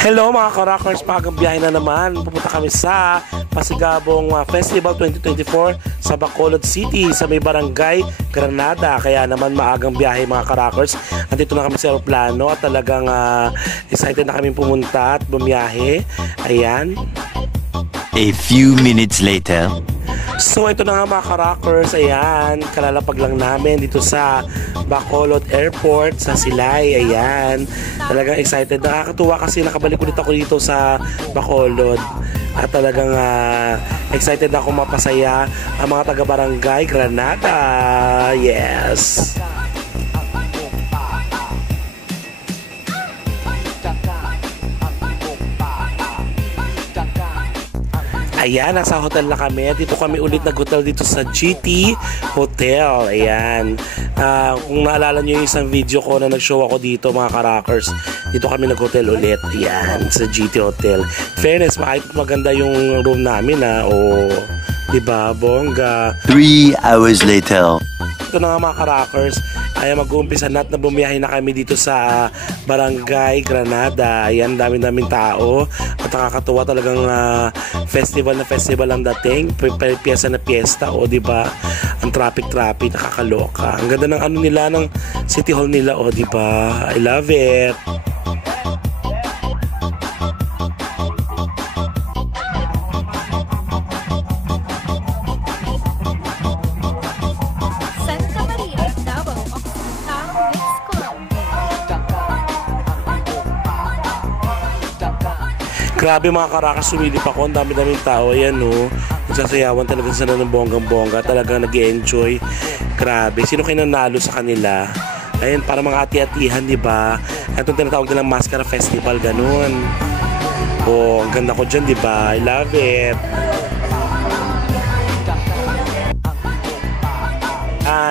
Hello mga ka-rockers, maagang biyahe na naman. Pupunta kami sa Pasigabong Festival 2024 sa Bacolod City sa may barangay Granada. Kaya naman maagang biyahe mga ka-rockers. Andito na kami sa aeroplano at talagang excited na kami pumunta at bumiyahe. Ayan. A few minutes later. So ito na nga mga ka-rockers, ayan, kalalapag lang namin dito sa Bacolod Airport sa Silay, ayan. Talagang excited, nakakatuwa kasi nakabalik ulit ako dito sa Bacolod. At talagang excited na ako mapasaya ang mga taga-barangay Granada, yes. Ayan, nasa hotel na kami. Dito kami ulit nag-hotel dito sa GT Hotel. Ayan. Kung naalala nyo yung isang video ko na nag-show ako dito mga ka-rockers, dito kami nag-hotel ulit. Ayan, sa GT Hotel. Fairness, maganda yung room namin oh, diba, bongga. 3 hours later. Ito na nga mga ka-rockers, ay mag-uumpisa na at bumiyahe na kami dito sa Barangay Granada. Ayan, daming tao at nakakatuwa talagang festival na festival ang dating, piyesa na piyesta, o diba, ang traffic nakakaloka. Ang ganda ng ano nila, ng City Hall nila, o diba, I love it. Grabe mga karakas, sumilip ako, ang dami-daming tao, ayan no, nagsasayawan talaga sila ng bonggang-bongga, talagang nag-i-enjoy. Grabe, sino kayo nanalo sa kanila? Ayan, para mga ati-atihan, diba? Itong tinatawag nilang Mascara Festival, ganun. Oh, ang ganda ko dyan, diba? I love it.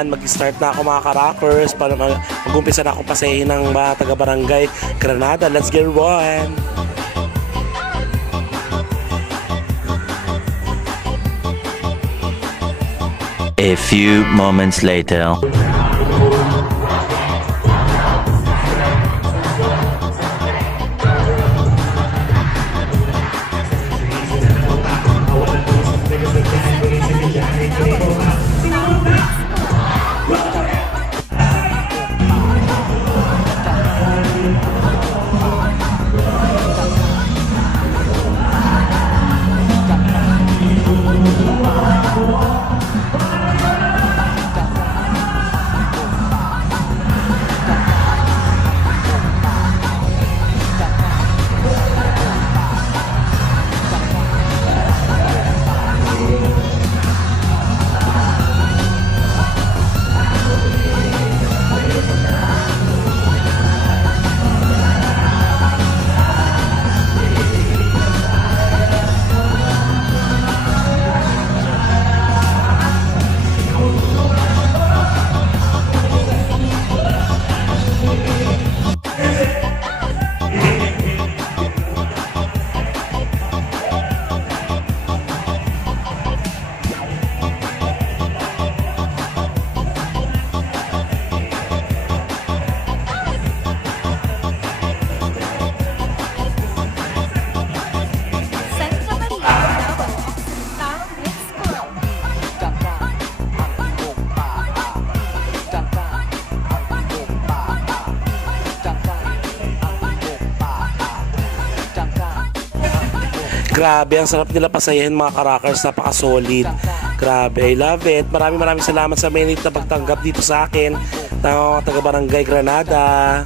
Mag-start na ako mga ka-rockers para mag-umpisa na ako pasahin ng mga taga-barangay Granada. Let's get rolling! A few moments later. Grabe, ang sarap nila pasayahin mga ka-rockers, napaka-solid. Grabe, I love it. Maraming salamat sa minute na pagtanggap dito sa akin ng taga-barangay Granada.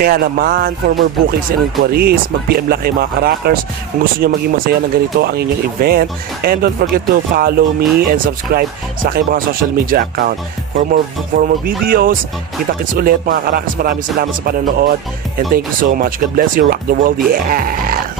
Kaya naman, for more bookings and inquiries, mag-PM lang kayo mga ka-rockers kung gusto nyo maging masaya ng ganito ang inyong event. And don't forget to follow me and subscribe sa aking mga social media account. For more videos, kita-kits ulit mga ka-rockers. Maraming salamat sa panonood and thank you so much. God bless you, rock the world, yeah!